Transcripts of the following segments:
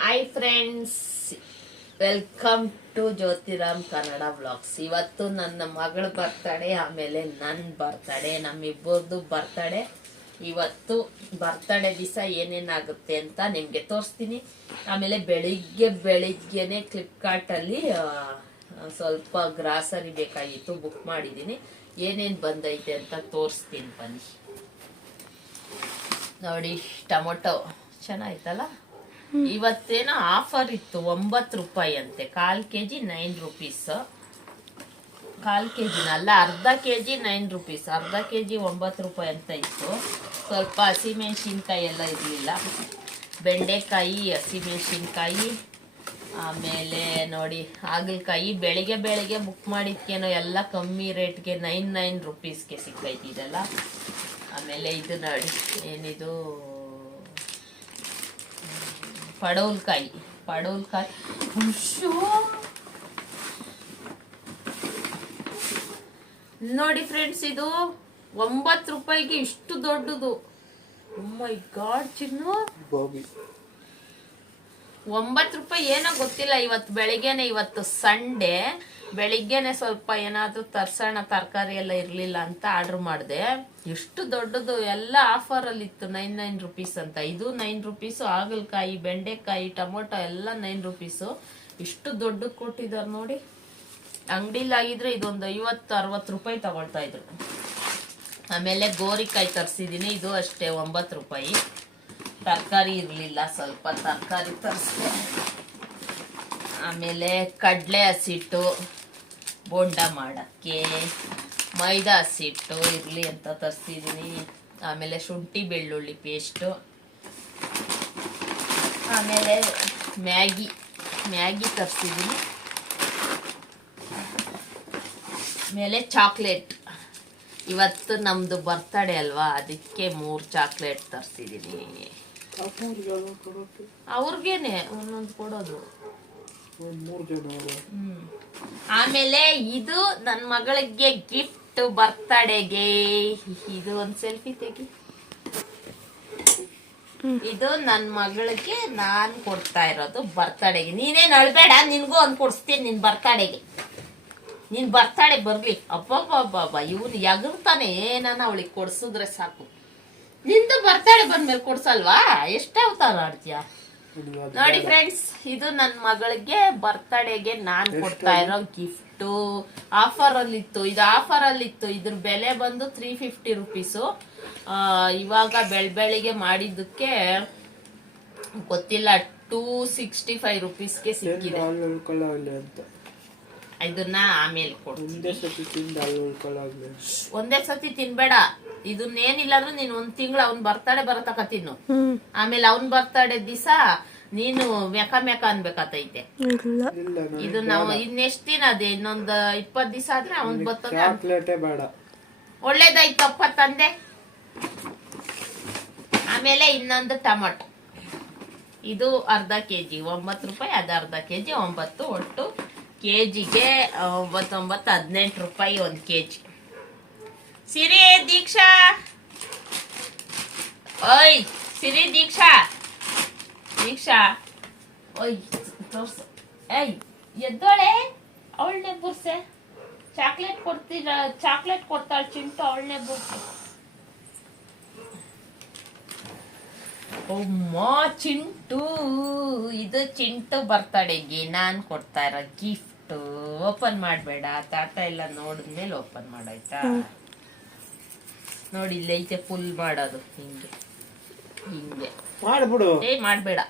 Hi friends welcome to Jyothiram Kannada vlogs ಇವತ್ತು ನನ್ನ ಮಗಳು ಬರ್ತಡೆ ಆಮೇಲೆ ನನ್ನ ಬರ್ತಡೆ ನಮ್ಮಿಬ್ಬರದು ಬರ್ತಡೆ ಇವತ್ತು ಬರ್ತಡೆ ದಿವಸ ಏನೇನಾಗುತ್ತೆ ಅಂತ ನಿಮಗೆ ತೋರಿಸ್ತೀನಿ. ಆಮೇಲೆ ಬೆಳಿಗ್ಗೆ, ಬೆಳಿಗ್ಗೆನೆ ಫ್ಲಿಪ್ಕಾರ್ಟಲ್ಲಿ ಸ್ವಲ್ಪ ಗ್ರಾಸರಿ ಬೇಕಾಗಿತ್ತು ಬುಕ್ ಮಾಡಿದ್ದೀನಿ. ಏನೇನು ಬಂದೈತೆ ಅಂತ ತೋರಿಸ್ತೀನಿ ಬನ್ನಿ. ನೋಡಿ, ಟೊಮೊಟೊ. ಚೆನ್ನಾಯ್ತಲ್ಲ? ಇವತ್ತೇನೋ ಆಫರ್ ಇತ್ತು ಒಂಬತ್ತು ರೂಪಾಯಿ ಅಂತೆ ಕಾಲ್ ಕೆ ಜಿ ನೈನ್ ರುಪೀಸ್. ಕಾಲ್ ಕೆ ಜಿನ ಅಲ್ಲ, ಅರ್ಧ ಕೆ ಜಿ ನೈನ್ ರುಪೀಸ್. ಅರ್ಧ ಕೆ ಜಿ ಒಂಬತ್ತು ರೂಪಾಯಿ ಅಂತ ಇತ್ತು. ಸ್ವಲ್ಪ ಹಸಿಮೆಣ್ಸಿನ್ಕಾಯಿ ಎಲ್ಲ ಇರಲಿಲ್ಲ. ಬೆಂಡೆಕಾಯಿ, ಹಸಿಮೆಣ್ಸಿನ್ಕಾಯಿ, ಆಮೇಲೆ ನೋಡಿ, ಹಾಗಲಕಾಯಿ ಬೆಳಿಗ್ಗೆ ಬೆಳಿಗ್ಗೆ ಬುಕ್ ಮಾಡಿದ್ಕೇನೋ ಎಲ್ಲ ಕಮ್ಮಿ ರೇಟ್ಗೆ ನೈನ್ ನೈನ್ ರುಪೀಸ್ಗೆ ಸಿಕ್ಕೈತಿದೆಲ್ಲ ಆಮೇಲೆ ಇದು ನೋಡಿ, ಏನಿದು? ಪಡವಲ್ಕಾಯಿ ಪಡವಲ್ಕಾಯಿ. ಹುಷು. ನೋಡಿ ಫ್ರೆಂಡ್ಸ್ ಇದು ಒಂಬತ್ತು ರೂಪಾಯಿಗೆ ಇಷ್ಟು ದೊಡ್ಡದು. My god Chinnu. ಒಂಬತ್ತು ರೂಪಾಯಿ ಏನೋ ಗೊತ್ತಿಲ್ಲ ಇವತ್ತು ಬೆಳಿಗ್ಗೆನೆ ಇವತ್ತು ಸಂಡೇ ಬೆಳಿಗ್ಗೆನೆ ಸ್ವಲ್ಪ ಏನಾದ್ರೂ ತರ್ಸೋಣ, ತರಕಾರಿ ಎಲ್ಲ ಇರಲಿಲ್ಲ ಅಂತ ಆರ್ಡರ್ ಮಾಡಿದೆ. ಎಷ್ಟು ದೊಡ್ಡದು ಎಲ್ಲ ಆಫರ್ ಅಲ್ಲಿ ಇತ್ತು ನೈನ್ ನೈನ್ ರುಪೀಸ್ ಅಂತ. ಇದು ನೈನ್ ರುಪೀಸು, ಹಾಗಲಕಾಯಿ, ಬೆಂಡೆಕಾಯಿ, ಟೊಮೊಟೊ ಎಲ್ಲ ನೈನ್ ರುಪೀಸು. ಇಷ್ಟು ದೊಡ್ಡ ಕೊಟ್ಟಿದ್ದಾರೆ ನೋಡಿ. ಅಂಗಡಿಲಾಗಿದ್ರೆ ಇದೊಂದು ಐವತ್ತು, ಅರವತ್ತು ರೂಪಾಯಿ ತಗೊಳ್ತಾ ಇದ್ರು. ಆಮೇಲೆ ಗೋರಿಕಾಯಿ ತರಿಸಿದ್ದೀನಿ ಇದು ಅಷ್ಟೇ ಒಂಬತ್ತು ರೂಪಾಯಿ. ತರಕಾರಿ ಇರಲಿಲ್ಲ, ಸ್ವಲ್ಪ ತರಕಾರಿ ತರಿಸ್ದೆ. ಆಮೇಲೆ ಕಡಲೆ ಹಸಿಟ್ಟು ಬೋಂಡ ಮಾಡೋಕ್ಕೆ ಮೈದಾ ಹಸಿಟ್ಟು ಇರಲಿ ಅಂತ ತರಿಸಿದ್ದೀನಿ ಆಮೇಲೆ ಶುಂಠಿ ಬೆಳ್ಳುಳ್ಳಿ ಪೇಸ್ಟು. ಆಮೇಲೆ ಮ್ಯಾಗಿ ಮ್ಯಾಗಿ ತರಿಸಿದ್ದೀನಿ ಆಮೇಲೆ ಚಾಕ್ಲೇಟ್. ಇವತ್ತು ನಮ್ಮದು ಬರ್ತಡೇ ಅಲ್ವಾ ಅದಕ್ಕೆ ಮೂರು ಚಾಕ್ಲೇಟ್ ತರಿಸಿದ್ದೀನಿ ಅವ್ರಿಗೇನೆ ಒಂದೊಂದು ಕೊಡೋದು ಒಂದು ಮೂರು ಜನ ಅಲ್ಲ ಹ್ಮ್. ಆಮೇಲೆ ಇದು ನನ್ನ ಮಗಳಿಗೆ ಗಿಫ್ಟ್ ಬರ್ತಡೆಗೆ ಇದು ಒಂದು ಸೆಲ್ಫಿ ತೆಗಿ. ಇದು ನನ್ನ ಮಗಳಿಗೆ ನಾನ್ ಕೊಡ್ತಾ ಇರೋದು ಬರ್ತಡೆಗೆ ನೀನೇನ್ ಅಳ್ಬೇಡ ನಿನ್ಗೂ ಒಂದ್ ಕೊಡಿಸ್ತೀನಿ ನಿನ್ ಬರ್ತಡೆಗೆ ನಿನ್ ಬರ್ತಡೆ ಬರ್ಲಿ. ಅಬ್ಬಬ್ಬಬ್ಬ ಇವನು ಎಗರ್ತಾನೆ. ಏನಾನ ಅವಳಿಗೆ ಕೊಡ್ಸಿದ್ರೆ ಸಾಕು. ನಿಂದು ಬರ್ತಾಳೆ ಬಂದ್ಮೇಲೆ ಕೊಡ್ಸಲ್ವಾ? ಎಷ್ಟೇ ಅವತಾರ ಆಡ್ತೀಯ? ಇದು ಅದು ನೋಡಿ ಫ್ರೆಂಡ್ಸ್ ಇದು ನನ್ನ ಮಗಳಿಗೆ ಬರ್ತ್ಡೇಗೆ ನಾನ್ ಕೊಡ್ತಾ ಇರೋ ಗಿಫ್ಟ್ ಆಫರ್ ಅಲ್ಲಿ ಇತ್ತು ಇದು ಆಫರ್ ಅಲ್ಲಿ ಇತ್ತು ಇದ್ರ ಬೆಲೆ ಬಂದು ತ್ರೀ ಫಿಫ್ಟಿ ರುಪೀಸು ಇವಾಗ ಬೆಳ್ಬೆಳಿಗೆ ಮಾಡಿದ್ದಕ್ಕೆ ಗೊತ್ತಿಲ್ಲ ಟೂ ಸಿಕ್ಸ್ಟಿ ಫೈವ್ ರುಪೀಸ್ಗೆ ಸಿಕ್ಕಿದೆ. ಇದನ್ನ ಆಮೇಲೆ ಕೊಡ್ತೀನಿ. ಒಂದೇ ಸತಿ ತಿನ್ಬೇಡ ಇದನ್ನ ಏನಿಲ್ಲ ಒಂದೇ ಸತಿ ತಿನ್ಬೇಡ. ನೀನ್ ಒಂದ್ ತಿಂಗಳು ಅವ್ನ್ ಬರ್ತಾಡೆ ಬರತಕ್ಕ ತಿನ್ನು. ಆಮೇಲೆ ಅವ್ನ್ ಬರ್ತಾಡೆ ದಿವಸ ನೀನು ಮೆಕ ಮೆಕ ಅನ್ಬೇಕಾತೈತೆ. ಇಲ್ಲ. ಇದು ನಾವು ಇನ್ನೆಷ್ಟ್ ದಿನ ಅದೇ? ಇನ್ನೊಂದ್ ಇಪ್ಪತ್ ದಿವಸ ಆದ್ರೆ ಅವ್ನ್ ಬರ್ತದೆ ಒಳ್ಳೇದಾಯ್ತು ಅಪ್ಪ ಒಳ್ಳೇದಾಯ್ತಪ್ಪ ತಂದೆ. ಆಮೇಲೆ ಇನ್ನೊಂದು ಟೊಮಟೊ. ಇದು ಅರ್ಧ ಕೆಜಿ. ಒಂಬತ್ತು ರೂಪಾಯಿ ಅದು ಅರ್ಧ ಕೆಜಿ. ಒಂಬತ್ತು ಒಟ್ಟು ಕೆಜಿಗೆ ಒಂಬತ್ತೊಂಬತ್ತು ಹದಿನೆಂಟು ರೂಪಾಯಿ ಒಂದು ಕೆಜಿ. ಸಿರಿ, ದೀಕ್ಷಾ! ಓಯ್, ಸಿರಿ, ದೀಕ್ಷಾ! ದೀಕ್ಷಾ! ಓಯ್, ತೋರ್ಸ. ಏಯ್, ಎದ್ದೋಳೆ, ಅವಳನ್ನೇ ಬುರ್ಸೆ. ಚಾಕ್ಲೇಟ್ ಕೊಡ್ತೀರ, ಚಾಕ್ಲೇಟ್ ಕೊಡ್ತಾಳೆ ಚಿಂಟು, ಅವಳನ್ನೇ ಬುರ್ಸೆ. ಒಮ್ಮ ಚಿಂಟು ಇದು ಚಿಂಟು ಬರ್ತಡೆಗೆ ನಾನು ಕೊಡ್ತಾ ಇರೋ ಗಿಫ್ಟ್ ಓಪನ್ ಮಾಡಬೇಡ. ತಾತ ಎಲ್ಲ ನೋಡಿದ್ಮೇಲೆ ಓಪನ್ ಮಾಡಾಯ್ತಾ? ನೋಡಿ ಇಲ್ಲೈತೆ ಫುಲ್ ಮಾಡೋದು ಹಿಂಗೆ. ಹಿಂಗೆ. ಮಾಡ್ಬಿಡು. ಏ ಮಾಡಬೇಡ.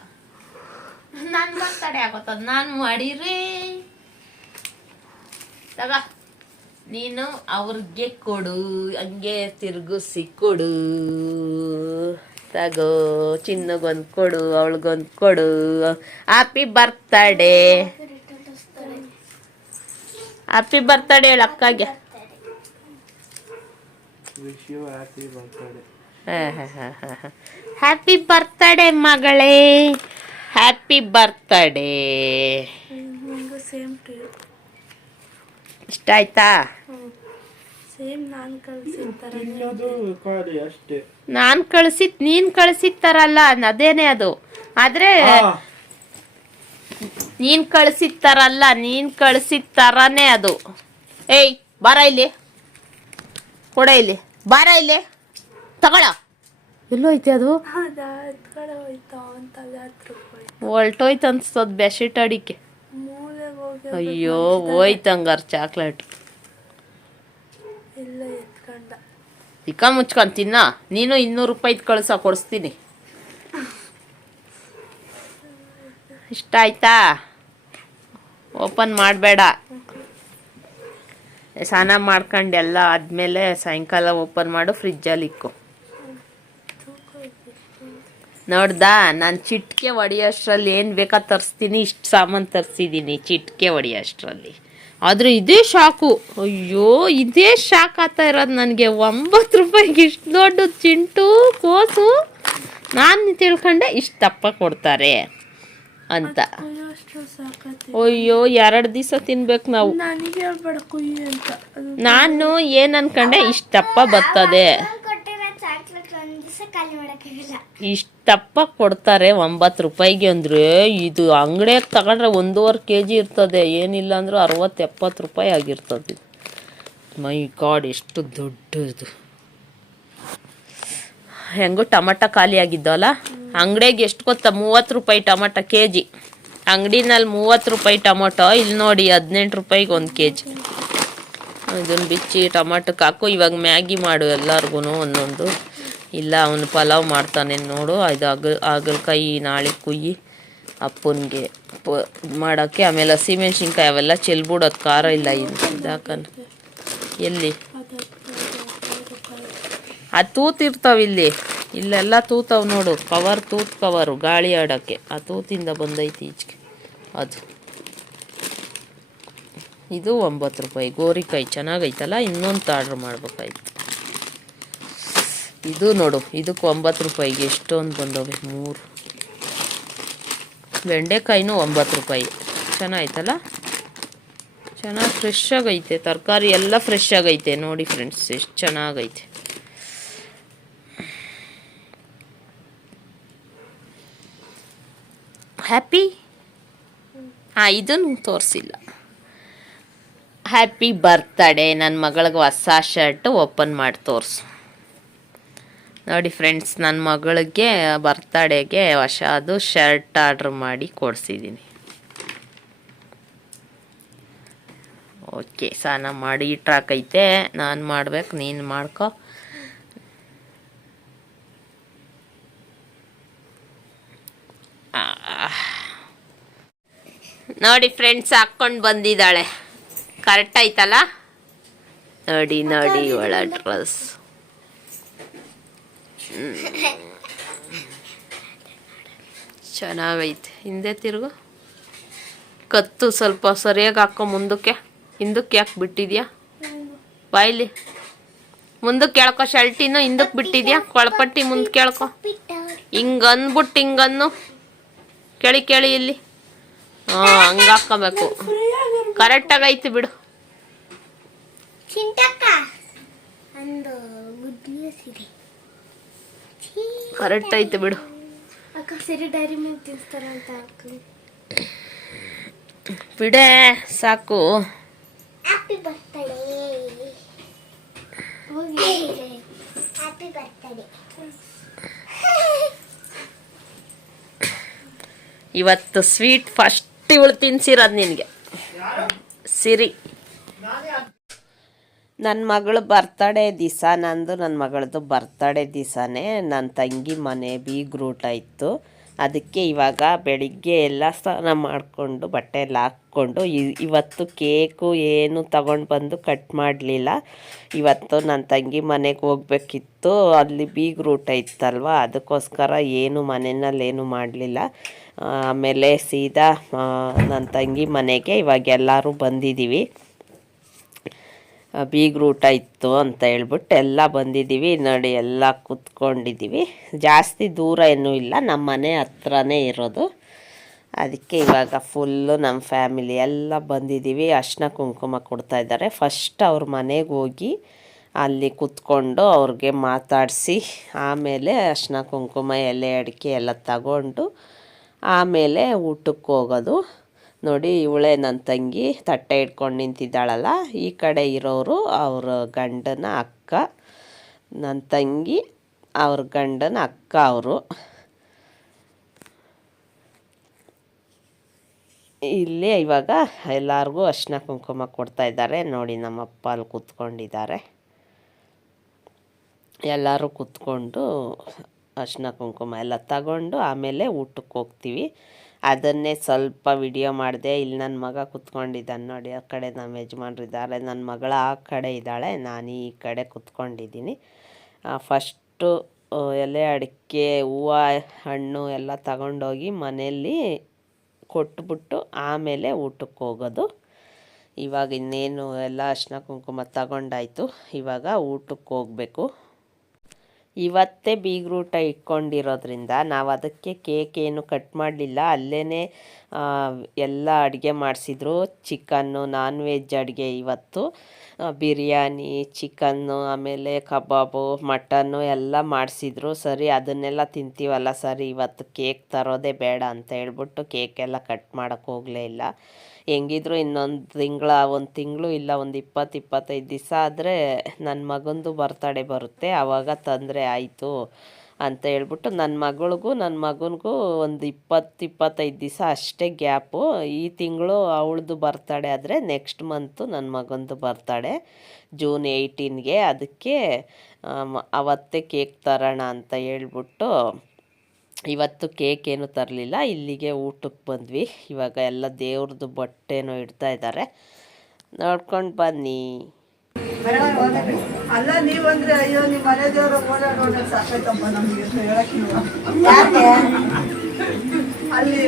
ನಾನು ಬರ್ತಡೆ ಆಗೋತದ ನಾನು ಮಾಡಿರಿ. ತಗ ನೀನು ಅವ್ರಿಗೆ ಕೊಡು ಹಂಗೆ ತಿರುಗಿಸಿ ಕೊಡು. ತಗೋ ಚಿನ್ನಗೊಂದು ಕೊಡು ಅವಳಿಗೊಂದು ಕೊಡು. ಹ್ಯಾಪಿ ಬರ್ತಡೇ ಹ್ಯಾಪಿ ಬರ್ತಡೇ ಹೇಳ ಅಕ್ಕಗೆ. ವಿಶ್ ಹ್ಯಾಪಿ ಬರ್ತಡೇ ಮಗಳೇ. ಹ್ಯಾಪಿ ಬರ್ತಡೇ ಇಷ್ಟ ಆಯ್ತಾ? ಸೇಮ್ ನಾನು ಕಳ್ಸಿದ ಥರ ತಿನ್ನೋದು ಖಾಲಿ ಅಷ್ಟೇ. ನಾನ್ ಕಳ್ಸಿದ್ ನೀನ್ ಕಳ್ಸಿದ್ ತರ ಅಲ್ಲ ಅದೇನೆ ಅದು. ಆದ್ರೆ ನೀನ್ ಕಳ್ಸಿದ್ ಅಲ್ಲ ನೀನ್ ಕಳ್ಸಿದ್ ಥರನೇ ಅದು. ಏಯ್ ಬಾರ ಇಲ್ಲಿ. ಕೊಡ ಇಲ್ಲಿ. ಬಾರ ಇಲ್ಲಿ. ತಗೊಳ. ಎಲ್ಲೋ ಐತೆ ಅದು? ಹೊಲ್ಟೋಯ್ತು ಅನ್ಸ್ತದ ಬೆಡ್ಶೀಟ್ ಅಡಿಕೆ. ಅಯ್ಯೋ ಹೋಯ್ತಂಗಾರ ಚಾಕ್ಲೇಟ್ ಇಲ್ಲ ಎತ್ಕೊಂಡ ಇಕ್ಕ ಮುಚ್ಕೊಂಡ್ ತಿನ್ನ. ನೀನು ಇನ್ನೂರು ರೂಪಾಯಿ ಕಳಿಸ ಕೊಡಿಸ್ತೀನಿ. ಇಷ್ಟ ಆಯ್ತಾ? ಓಪನ್ ಮಾಡಬೇಡ. ಸ್ನಾನ ಮಾಡ್ಕೊಂಡು ಎಲ್ಲ ಆದಮೇಲೆ ಸಾಯಂಕಾಲ ಓಪನ್ ಮಾಡು, ಫ್ರಿಜ್ಜಲ್ಲಿ ಇಕ್ಕು. ನೋಡ್ದಾ? ನಾನು ಚಿಟ್ಕೆ ಹೊಡಿಯೋಷ್ಟ್ರಲ್ಲಿ ಏನು ಬೇಕಾ ತರಿಸ್ತೀನಿ. ಇಷ್ಟು ಸಾಮಾನು ತರಿಸಿದ್ದೀನಿ ಚಿಟ್ಕೆ ಹೊಡಿಯೋಷ್ಟ್ರಲ್ಲಿ ಆದ್ರೆ ಇದೇ ಶಾಕು. ಅಯ್ಯೋ, ಇದೇ ಶಾಕ್ ಆಗ್ತಾ ಇರೋದು ನನಗೆ. ಒಂಬತ್ತು ರೂಪಾಯಿಗೆ ಇಷ್ಟು ದೊಡ್ಡ ಚಿಂಟು, ಕೋಸು. ನಾನು ತಿಳ್ಕೊಂಡೆ ಇಷ್ಟು ದಪ್ಪ ಕೊಡ್ತಾರೆ ಅಂತ. ಅಯ್ಯೋ ಎರಡು ದಿವಸ ತಿನ್ಬೇಕು ನಾವು. ನನಗೆ ಹೇಳ್ಬೇಡ ಕುಯ್ಯಿ ಅಂತ. ಅದು ನಾನು ಏನ್ ಅನ್ಕೊಂಡೆ ಇಷ್ಟಪ್ಪ ಬರ್ತದೆ. ಕೊಟ್ಟಿರೋ ಚಾಕ್ಲೇಟ್ ಒಂದ್ ದಿವಸ ಖಾಲಿ ಮಾಡಕ್ಕಾಗಲ್ಲ. ಇಷ್ಟಪ್ಪ ಕೊಡ್ತಾರೆ ಒಂಬತ್ತು ರೂಪಾಯಿಗೆ ಅಂದ್ರೆ ಇದು ಅಂಗಡಿಯಾಗ ತಗೊಂಡ್ರೆ ಒಂದೂವರೆ ಕೆ ಜಿ ಇರ್ತದೆ. ಏನಿಲ್ಲ ಅಂದರೂ ಅರವತ್ತು ಎಪ್ಪತ್ತು ರೂಪಾಯಿ ಆಗಿರ್ತದೆ. ಇದು ಮೈ ಗಾಡ್ ಎಷ್ಟು ದೊಡ್ಡದು. ಹೆಂಗೋ ಟಮಟ ಖಾಲಿ ಆಗಿದ್ದಲ್ಲ. ಅಂಗಡಿಯಾಗ ಎಷ್ಟು ಗೊತ್ತಾ ಮೂವತ್ತು ರೂಪಾಯಿ ಟಮಟ ಕೆ ಜಿ ಅಂಗಡಿನಲ್ಲಿ ಮೂವತ್ತು ರೂಪಾಯಿ ಟೊಮೊಟೊ, ಇಲ್ಲಿ ನೋಡಿ ಹದಿನೆಂಟು ರೂಪಾಯಿಗೆ ಒಂದು ಕೆ ಜಿ ಅದನ್ನು ಬಿಚ್ಚಿ ಟೊಮಾಟೊಕ್ಕೆ ಹಾಕು. ಇವಾಗ ಮ್ಯಾಗಿ ಮಾಡು ಎಲ್ಲರಿಗೂ ಒಂದೊಂದು. ಇಲ್ಲ, ಅವನು ಪಲಾವ್ ಮಾಡ್ತಾನೆ ನೋಡು. ಅದು ಅಗ ಹಾಗಲಕಾಯಿ, ನಾಳೆ ಕುಯ್ಯಿ, ಅಪ್ಪನಿಗೆ ಪ ಮಾಡೋಕ್ಕೆ. ಆಮೇಲೆ ಹಸಿಮೆಣ್ಸಿನ್ಕಾಯಿ ಅವೆಲ್ಲ ಚೆಲ್ಬಿಡೋದು. ಖಾರ ಇಲ್ಲ ಇದು ಇದಾಕನ್. ಎಲ್ಲಿ? ಅದು ರೂಪಾಯಿ ಇಲ್ಲೆಲ್ಲ ತೂತವ್ ನೋಡು ಕವರ್ ತೂತ್ ಕವರು ಗಾಳಿ ಆಡೋಕ್ಕೆ. ಆ ತೂತಿಂದ ಬಂದೈತಿ ಈಚೆಗೆ. ಅದು. ಇದು ಒಂಬತ್ತು ರೂಪಾಯಿ. ಗೋರಿಕಾಯಿ ಚೆನ್ನಾಗೈತಲ್ಲ, ಇನ್ನೊಂದು ಆರ್ಡ್ರ್ ಮಾಡ್ಬೇಕಾಯ್ತು. ಇದು ನೋಡು, ಇದಕ್ಕೆ ಒಂಬತ್ತು ರೂಪಾಯಿಗೆ ಎಷ್ಟೊಂದು ಬಂದವೆ? ಮೂರು. ಬೆಂಡೆಕಾಯಿನೂ ಒಂಬತ್ತು ರೂಪಾಯಿ. ಚೆನ್ನಾಯ್ತಲ್ಲ? ಚೆನ್ನಾಗಿ ಫ್ರೆಶ್ ಆಗೈತೆ. ತರಕಾರಿ ಎಲ್ಲ ಫ್ರೆಶ್ ಆಗೈತೆ. ನೋಡಿ ಫ್ರೆಂಡ್ಸ್ ಎಷ್ಟು ಚೆನ್ನಾಗೈತೆ. ಹ್ಯಾಪಿ ಹಾಂ ಇದನ್ನು ತೋರಿಸಿಲ್ಲ. ಹ್ಯಾಪಿ ಬರ್ತ್ಡೇ ನನ್ನ ಮಗಳಿಗೆ ಹೊಸ ಶರ್ಟ್ ಓಪನ್ ಮಾಡಿ ತೋರಿಸು. ನೋಡಿ ಫ್ರೆಂಡ್ಸ್ ನನ್ನ ಮಗಳಿಗೆ ಬರ್ತಡೇಗೆ ಹೊಸದು ಶರ್ಟ್ ಆರ್ಡ್ರ್ ಮಾಡಿ ಕೊಡಿಸಿದ್ದೀನಿ ಓಕೆ ಸ್ನಾನ ಮಾಡಿ ಇಟ್ರಾಕೈತೆ. ನಾನು ಮಾಡ್ಬೇಕು, ನೀನು ಮಾಡ್ಕೊ. ನೋಡಿ ಫ್ರೆಂಡ್ಸ್ ಹಾಕ್ಕೊಂಡು ಬಂದಿದ್ದಾಳೆ. ಕರೆಕ್ಟ್ ಆಯ್ತಲ್ಲ? ನೋಡಿ ನೋಡಿ ಒಳ ಡ್ರೆಸ್ ಚೆನ್ನಾಗೈತೆ. ಹಿಂದೆ ತಿರುಗು. ಕತ್ತು ಸ್ವಲ್ಪ ಸರಿಯಾಗಿ ಹಾಕೋ ಮುಂದಕ್ಕೆ. ಹಿಂದಕ್ಕೆ ಯಾಕೆ ಬಿಟ್ಟಿದ್ಯಾ? ಬಾಯ್ಲಿ. ಮುಂದಕ್ಕೆ ಕೇಳ್ಕೊ ಶರ್ಟಿನೂ ಹಿಂದಕ್ಕೆ ಬಿಟ್ಟಿದ್ಯಾ? ಕೊಳಪಟ್ಟಿ ಮುಂದೆ ಕೇಳ್ಕೊ. ಹಿಂಗ ಅಂದ್ಬಿಟ್ಟು ಹಿಂಗನ್ನು. ಕೇಳಿ ಕೇಳಿ ಇಲ್ಲಿ. ಹಾಂ ಹಂಗೆ ಹಾಕ್ಕೋಬೇಕು. ಕರೆಕ್ಟಾಗಿ ಐತೆ ಬಿಡು. ಚಿಂಟಕ್ಕ ಒಂದು ಗುಡ್ ನ್ಯೂಸ್ ಇದೆ ಕರೆಕ್ಟ್ ಐತೆ ಬಿಡು. ಅಕ್ಕ ಸರಿ ಡೈರಿ ಮಿಲ್ಕ್ ಬಿಡೆ ಸಾಕು. ಹ್ಯಾಪಿ ಬರ್ತಡೇ ಹ್ಯಾಪಿ ಬರ್ತಡೇ ಇವತ್ತು ಸ್ವೀಟ್ ಫಸ್ಟ್. ಇವಳು ತಿನ್ಸಿರೋದು ನಿನಗೆ. ಸಿರಿ. ನನ್ನ ಮಗಳು ಬರ್ತಡೇ ದಿವಸ, ನಂದು ನನ್ನ ಮಗಳದು ಬರ್ತಡೇ ದಿವಸನೇ. ನನ್ನ ತಂಗಿ ಮನೆ ಬೀಗ್ರೂಟ ಇತ್ತು ಅದಕ್ಕೆ ಇವಾಗ ಬೆಳಿಗ್ಗೆ ಎಲ್ಲ ಸ್ನಾನ ಮಾಡಿಕೊಂಡು ಬಟ್ಟೆ ಎಲ್ಲ ಹಾಕ್ಕೊಂಡು ಇ- ಇವತ್ತು ಕೇಕು ಏನು ತಗೊಂಡು ಬಂದು ಕಟ್ ಮಾಡಲಿಲ್ಲ. ಇವತ್ತು ನನ್ನ ತಂಗಿ ಮನೆಗೆ ಹೋಗ್ಬೇಕಿತ್ತು. ಅಲ್ಲಿ ಬೀಗ್ರೂಟ ಇತ್ತಲ್ವ? ಅದಕ್ಕೋಸ್ಕರ ಏನು ಮನೆಯಲ್ಲಿ ಏನು ಮಾಡಲಿಲ್ಲ ಆಮೇಲೆ ಸೀದಾ ನನ್ನ ತಂಗಿ ಮನೆಗೆ ಇವಾಗ ಎಲ್ಲರೂ ಬಂದಿದ್ದೀವಿ ಬೀಗ್ರೂಟ ಇತ್ತು ಅಂತ ಹೇಳ್ಬಿಟ್ಟು ಎಲ್ಲ ಬಂದಿದ್ದೀವಿ ನೋಡಿ, ಎಲ್ಲ ಕೂತ್ಕೊಂಡಿದ್ದೀವಿ ಜಾಸ್ತಿ ದೂರ ಏನೂ ಇಲ್ಲ. ನಮ್ಮ ಮನೆ ಹತ್ರನೇ ಇರೋದು. ಅದಕ್ಕೆ ಇವಾಗ ಫುಲ್ಲು ನಮ್ಮ ಫ್ಯಾಮಿಲಿ ಎಲ್ಲ ಬಂದಿದ್ದೀವಿ ಅರ್ಶಿನ ಕುಂಕುಮ ಕೊಡ್ತಾ ಇದ್ದಾರೆ. ಫಸ್ಟ್ ಅವ್ರ ಮನೆಗೆ ಹೋಗಿ ಅಲ್ಲಿ ಕೂತ್ಕೊಂಡು ಅವ್ರಿಗೆ ಮಾತಾಡಿಸಿ, ಆಮೇಲೆ ಅರ್ಶಿನ ಕುಂಕುಮ, ಎಲೆ ಅಡಿಕೆ ಎಲ್ಲ ತಗೊಂಡು ಆಮೇಲೆ ಊಟಕ್ಕೆ ಹೋಗೋದು. ನೋಡಿ, ಇವಳೇ ನನ್ನ ತಂಗಿ, ತಟ್ಟೆ ಇಟ್ಕೊಂಡು ನಿಂತಿದ್ದಾಳಲ್ಲ, ಈ ಕಡೆ ಇರೋರು ಅವರ ಗಂಡನ ಅಕ್ಕ ನನ್ನ ತಂಗಿ, ಅವ್ರ ಗಂಡನ ಅಕ್ಕ ಅವರು. ಇಲ್ಲಿ ಇವಾಗ ಎಲ್ಲರಿಗೂ ಅರಿಶಿನ ಕುಂಕುಮ ಕೊಡ್ತಾ ಇದ್ದಾರೆ. ನೋಡಿ ನಮ್ಮಪ್ಪ ಅಲ್ಲಿ ಕೂತ್ಕೊಂಡಿದ್ದಾರೆ. ಎಲ್ಲರೂ ಕೂತ್ಕೊಂಡು ಅರಿಶಿನ ಕುಂಕುಮ ಎಲ್ಲ ತಗೊಂಡು ಆಮೇಲೆ ಊಟಕ್ಕೆ ಹೋಗ್ತೀವಿ. ಅದನ್ನೇ ಸ್ವಲ್ಪ ವಿಡಿಯೋ ಮಾಡಿದೆ. ಇಲ್ಲಿ ನನ್ನ ಮಗ ಕೂತ್ಕೊಂಡಿದ್ದಾನೆ. ನೋಡಿ, ಆ ಕಡೆ ನಮ್ಮ ಯಜಮಾನ್ರಿದ್ದಾರೆ ನನ್ನ ಮಗಳ ಆ ಕಡೆ ಇದ್ದಾಳೆ. ನಾನು ಈ ಕಡೆ ಕೂತ್ಕೊಂಡಿದ್ದೀನಿ. ಫಸ್ಟು ಎಲೆ ಅಡಿಕೆ, ಹೂವು, ಹಣ್ಣು ಎಲ್ಲ ತಗೊಂಡೋಗಿ ಮನೆಯಲ್ಲಿ ಕೊಟ್ಬಿಟ್ಟು ಆಮೇಲೆ ಊಟಕ್ಕೆ ಹೋಗೋದು. ಇವಾಗ ಇನ್ನೇನು ಎಲ್ಲ ಅರ್ಶಿನ ಕುಂಕುಮ ತಗೊಂಡಾಯಿತು. ಇವಾಗ ಊಟಕ್ಕೆ ಹೋಗಬೇಕು. ಇವತ್ತೇ ಬೀಗ್ರೂಟ ಇಟ್ಕೊಂಡಿರೋದ್ರಿಂದ ನಾವು ಅದಕ್ಕೆ ಕೇಕ್ ಏನು ಕಟ್ ಮಾಡಲಿಲ್ಲ. ಅಲ್ಲೇ ಎಲ್ಲ ಅಡುಗೆ ಮಾಡಿಸಿದ್ರು. ಚಿಕನ್ನು ನಾನ್ ವೆಜ್ ಅಡುಗೆ ಇವತ್ತು. ಬಿರಿಯಾನಿ, ಚಿಕನ್ನು, ಆಮೇಲೆ ಕಬಾಬು, ಮಟನ್ನು ಎಲ್ಲ ಮಾಡಿಸಿದ್ರು. ಸರಿ, ಅದನ್ನೆಲ್ಲ ತಿಂತೀವಲ್ಲ, ಸರಿ, ಇವತ್ತು ಕೇಕ್ ತರೋದೇ ಬೇಡ ಅಂತ ಹೇಳ್ಬಿಟ್ಟು ಕೇಕೆಲ್ಲ ಕಟ್ ಮಾಡೋಕ್ಕೆ ಹೋಗಲೇ ಇಲ್ಲ. ಹೆಂಗಿದ್ರು ಇನ್ನೊಂದು ತಿಂಗಳ, ಒಂದು ತಿಂಗಳು ಇಲ್ಲ, ಒಂದು ಇಪ್ಪತ್ತು ಇಪ್ಪತ್ತೈದು ದಿವಸ ಆದರೆ ನನ್ನ ಮಗಂದು ಬರ್ತಡೇ ಬರುತ್ತೆ ಆವಾಗ ತೊಂದರೆ ಆಯಿತು ಅಂತ ಹೇಳ್ಬಿಟ್ಟು ನನ್ನ ಮಗಳಿಗೂ ನನ್ನ ಮಗನಿಗೂ ಒಂದು ಇಪ್ಪತ್ತು ಇಪ್ಪತ್ತೈದು ದಿವಸ ಅಷ್ಟೇ ಗ್ಯಾಪು ಈ ತಿಂಗಳು ಅವಳದು ಬರ್ತಡೆ ಆದರೆ ನೆಕ್ಸ್ಟ್ ಮಂತು ನನ್ನ ಮಗಂದು ಬರ್ತಡೆ ಜೂನ್ ಏಯ್ಟೀನ್ಗೆ ಅದಕ್ಕೆ ಅವತ್ತೇ ಕೇಕ್ ತರೋಣ ಅಂತ ಹೇಳ್ಬಿಟ್ಟು ಇವತ್ತು ಕೇಕ್ ಏನು ತರಲಿಲ್ಲ ಇಲ್ಲಿಗೆ ಊಟಕ್ಕೆ ಬಂದ್ವಿ. ಇವಾಗ ಎಲ್ಲ ದೇವ್ರದ್ದು ಬಟ್ಟೆನೋ ಇಡ್ತಾ ಇದ್ದಾರೆ. ನೋಡ್ಕೊಂಡು ಬನ್ನಿ. ಅಲ್ಲ ನೀವಂದ್ರೆ ಅಯ್ಯೋ ನಿಮ್ಮ ಮನೆ ದೇವರು ಓಡಾಡೋಣ ಸಾಕೈತಪ್ಪ ನಮ್ಗೆ ಅಂತ ಹೇಳಕ್ಕಿಲ್ವ ಅಲ್ಲಿ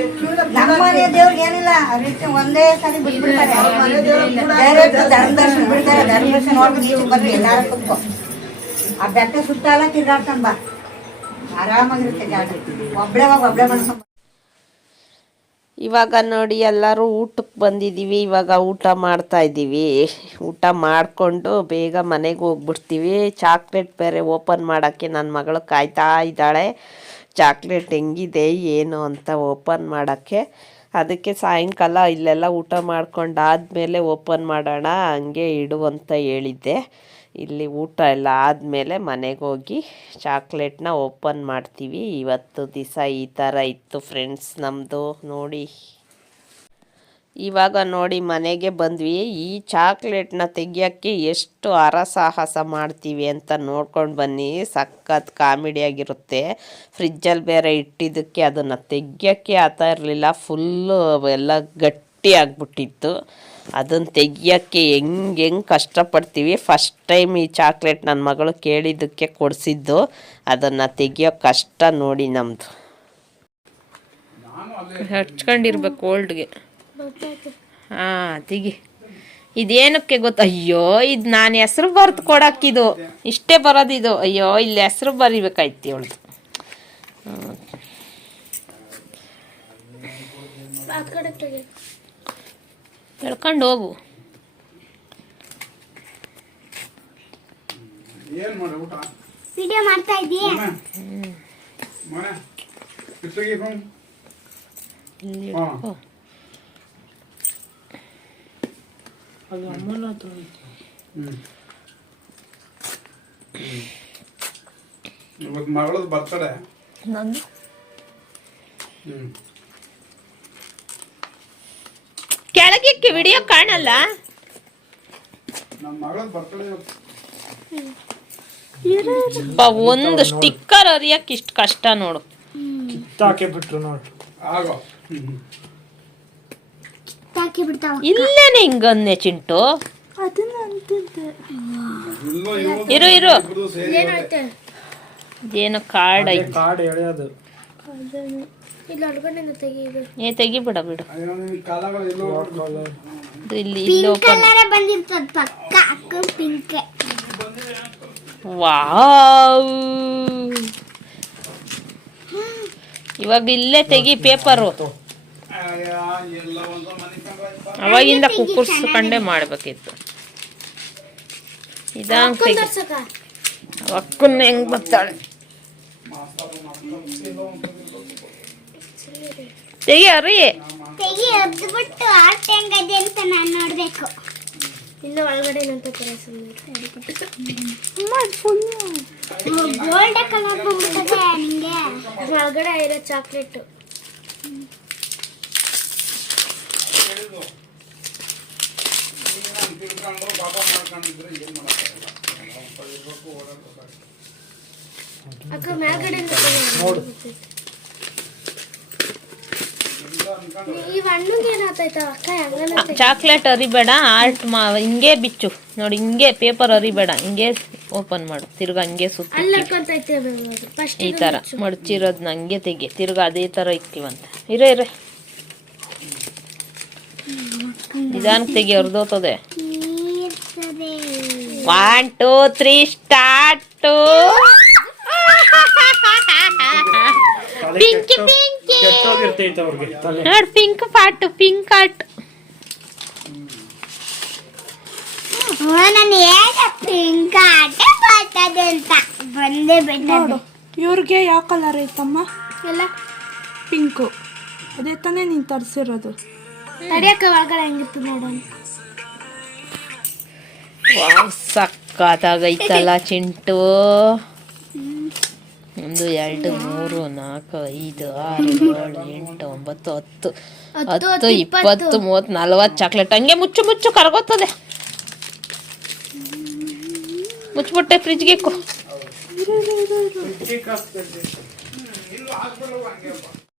ನಮ್ಮ ಮನೆ ದೇವ್ರಿಗೆ ಏನಿಲ್ಲ ರೀತಿ ಒಂದೇ ಸಾರಿ ಬಿಟ್ಬಿಡ್ತಾರೆ. ಡೈರೆಕ್ಟ್ ಧರ್ಮ ದರ್ಶನ ಬಿಡ್ತಾರೆ ಧರ್ಮ ದರ್ಶನ ನೋಡ್ಬಿಟ್ಟು ನೀವು ಬರ್ರಿ ಎಲ್ಲಾರು ಕುತ್ಕೋ. ಆ ಬೆಟ್ಟ ಸುತ್ತಾಲ ತಿರ್ಗಾಡ್ಕೊಂಡ್ ಬಾ. ಇವಾಗ ನೋಡಿ ಎಲ್ಲರೂ ಊಟಕ್ಕೆ ಬಂದಿದ್ದೀವಿ ಇವಾಗ ಊಟ ಮಾಡ್ತಾ ಇದ್ದೀವಿ ಊಟ ಮಾಡಿಕೊಂಡು ಬೇಗ ಮನೆಗೆ ಹೋಗ್ಬಿಡ್ತೀವಿ. ಚಾಕ್ಲೇಟ್ ಬೇರೆ ಓಪನ್ ಮಾಡೋಕ್ಕೆ ನನ್ನ ಮಗಳು ಕಾಯ್ತಾ ಇದ್ದಾಳೆ. ಚಾಕ್ಲೇಟ್ ಹೆಂಗಿದೆ, ಏನು ಅಂತ ಓಪನ್ ಮಾಡೋಕ್ಕೆ. ಅದಕ್ಕೆ ಸಾಯಂಕಾಲ ಇಲ್ಲೆಲ್ಲ ಊಟ ಮಾಡ್ಕೊಂಡು ಆದಮೇಲೆ ಓಪನ್ ಮಾಡೋಣ, ಹಂಗೆ ಇಡು ಅಂತ ಹೇಳಿದ್ದೆ. ಇಲ್ಲಿ ಊಟ ಎಲ್ಲ ಆದಮೇಲೆ ಮನೆಗೆ ಹೋಗಿ ಚಾಕ್ಲೇಟ್ನ ಓಪನ್ ಮಾಡ್ತೀವಿ. ಇವತ್ತು ದಿವಸ ಈ ಥರ ಇತ್ತು ಫ್ರೆಂಡ್ಸ್ ನಮ್ಮದು ನೋಡಿ. ಇವಾಗ ನೋಡಿ ಮನೆಗೆ ಬಂದ್ವಿ. ಈ ಚಾಕ್ಲೇಟ್ನ ತೆಗಿಯೋಕ್ಕೆ ಎಷ್ಟು ಹರಸಾಹಸ ಮಾಡ್ತೀವಿ ಅಂತ ನೋಡ್ಕೊಂಡು ಬನ್ನಿ. ಸಖತ್ ಕಾಮಿಡಿಯಾಗಿರುತ್ತೆ ಫ್ರಿಜ್ಜಲ್ಲಿ ಬೇರೆ ಇಟ್ಟಿದ್ದಕ್ಕೆ ಅದನ್ನು ತೆಗಿಯೋಕ್ಕೆ ಆಗ್ತಾ ಇರಲಿಲ್ಲ. ಫುಲ್ಲು ಎಲ್ಲ ಗಟ್ಟಿ ಆಗ್ಬಿಟ್ಟಿತ್ತು. ಅದನ್ನು ತೆಗಿಯೋಕ್ಕೆ ಹೆಂಗೆ ಹೆಂಗೆ ಕಷ್ಟಪಡ್ತೀವಿ. ಫಸ್ಟ್ ಟೈಮ್ ಈ ಚಾಕ್ಲೇಟ್ ನನ್ನ ಮಗಳು ಕೇಳಿದ್ದಕ್ಕೆ ಕೊಡಿಸಿದ್ದು ಅದನ್ನು ತೆಗಿಯೋ ಕಷ್ಟ ನೋಡಿ ನಮ್ಮದು ಹಚ್ಕೊಂಡಿರ್ಬೇಕು ಓಲ್ಡ್ಗೆ. ಹಾಂ ತೆಗಿ. ಇದೇನಕ್ಕೆ ಗೊತ್ತ ಅಯ್ಯೋ ಇದು ನಾನು ಹೆಸ್ರು ಬರ್ದು ಕೊಡಕ್ಕಿದು ಇಷ್ಟೇ ಬರೋದಿದು ಅಯ್ಯೋ ಇಲ್ಲಿ ಹೆಸ್ರು ಬರಿಬೇಕಾಯ್ತು ಇವಳ್ದು. ಆ ಕಡೆ ತೆಗಿ ಹೇಳ್ಕೊಂಡು ಹೋಗು. ಏನು ಮಾಡಿ ಊಟ? ವಿಡಿಯೋ ಮಾಡ್ತಾ ಇದೀಯ ಮನೆ. ಇಷ್ಟಗಿ ಇಲ್ಲಿ ಹಾ. ಇಟ್ಕೋ. ಅದು ಅಮ್ಮನ ಹತ್ರ ಹ್ಮ್. ಇವತ್ತು ಬರ್ತಡೆ ನಂದು? ಹ್ಮ್. ವಿಡಿಯೋ ಕಾಣಲ್ಲ? ಒಂದು ಸ್ಟಿಕ್ಕರ್ ಅರಿಯಕ್ಕೆ ಇಷ್ಟು ಕಷ್ಟ ನೋಡು. ಕಿತ್ತಾಕೆ ಬಿಟ್ರು ನೋಡಿ. ಆಗೋ. ಹ್ಮ್ ತಾಕಿ ಬಿಡ್ತಾವ ಇಲ್ಲೇನೆ ಹಿಂಗನ್ನೆ ಚಿಂಟು? ಅದನ್ನ ಅಂತಿದ್ದೆ. ಇರು ಇರು. ಏನು ಸೇರಿ ಏನಾಯ್ತೆ? ಏನೋ ಕಾರ್ಡ್ ಐತಿ? ಕಾಡು ಎಳೆಯೋದು. ಇಲ್ಲಿ ಏ ತೆಗಿಬಿಡ ಬಿಡು. ಇದು ಇಲ್ಲಿ ಇಲ್ಲಿ ಓಪನ್ ಕಲರ್ ಬಂದಿರ್ತದ ಪಕ್ಕ ಅಕ್ಕ ಪಿಂಕ್ ವಾವ್! ಇವಾಗ ಇಲ್ಲೇ ತೆಗಿ ಪೇಪರು ಅವಾಗಿಂದ ಕುಕ್ಕರ್ಸ್ಕೊಂಡೇ ಮಾಡ್ಬೇಕಿತ್ತು. ಇದಂಗ್ ತೆಗಿ. ಅಕ್ಕನ್ನ ಹೆಂಗ್ ಬರ್ತಾಳೆ? ತೆಗಿಯೋರಿ. ತೆಗಿ ಎದ್ಬಿಟ್ಟು ಆಟ ಹೆಂಗದೆ ಅಂತ ನಾನು ನೋಡಬೇಕು. ಇನ್ನು ಒಳಗಡೆ ಏನಂತ ತರ ಗೋಲ್ಡ್ ಕಲರ್ ಬಂದ್ಬಿಟ್ಟದೆ ನಿಂಗೆ. ಒಳಗಡೆ ಇರೋ ಚಾಕ್ಲೇಟು ಅಕ್ಕ ಮೇಲ್ಗಡೆ ನೋಡು ಈ ಹಣ್ಣಿಗೆ ಏನಾಗ್ತೈತ ಅಕ್ಕ ಹೆಂಗನ ಚಾಕ್ಲೇಟ್ ಅರಿಬೇಡ ಆರ್ಟ್ ಮಾ ಹಿಂಗೆ ಬಿಚ್ಚು. ನೋಡಿ ಹಿಂಗೆ ಪೇಪರ್ ಅರಿಬೇಡ ಹಿಂಗೆ ಓಪನ್ ಮಾಡು. ತಿರ್ಗಾ ಹಂಗೆ ಸುತ್ತ ಈ ತರ ಮಡಚಿರೋದು ಹಂಗೆ ತೆಗಿ. ತಿರ್ಗಾ ಅದೇ ತರ ಇಕ್ಕಿವಂತ ಇರೇ ಇರ. ನಿಧಾನಕ್ಕೆ ತೆಗಿ ಹೊರದೋತದೆ one two three start pink pinky. ಕೆಟ್ಟೋಗಿರ್ತೈತೆ ಅವ್ರಿಗೆ ತಲೆ. ನೋಡ್ ಪಿಂಕ್ ಪಾಟ್ ಪಿಂಕ್ ಆಟ್ ನಾನು ಪಿಂಕ್ ಆಟ ಬರ್ತದೆ ಅಂತ. ಬಂದೇ ನೋಡು ಇವ್ರಿಗೆ ಯಾವ ಕಲರ್ ಐತಮ್ಮ? ಎಲ್ಲ. ಪಿಂಕು. ಅದೇ ತಾನೇ ನೀನು ತರಿಸಿರೋದು. ತಡಿಯಕ್ಕ ಒಳಗಡೆ ಹೆಂಗಿತ್ತು ನೋಡೋಣ ವಾವ್ ಸಕ್ಕತ್ತಾಗೈತಲ್ಲ ಚಿಂಟು. ಒಂದು ಎರಡು ಮೂರು ನಾಲ್ಕು ಐದು ಆರು ಏಳು ಎಂಟು ಒಂಬತ್ತು ಹತ್ತು. ಹತ್ತು ಇಪ್ಪತ್ತು ಮೂವತ್ತು ನಲ್ವತ್ತು ಚಾಕ್ಲೇಟ್. ಹಂಗೆ ಮುಚ್ಚು ಮುಚ್ಚು ಕರಗೋತದೆ. ಮುಚ್ಚಿಬಿಟ್ಟೆ ಫ್ರಿಜ್ಗೆ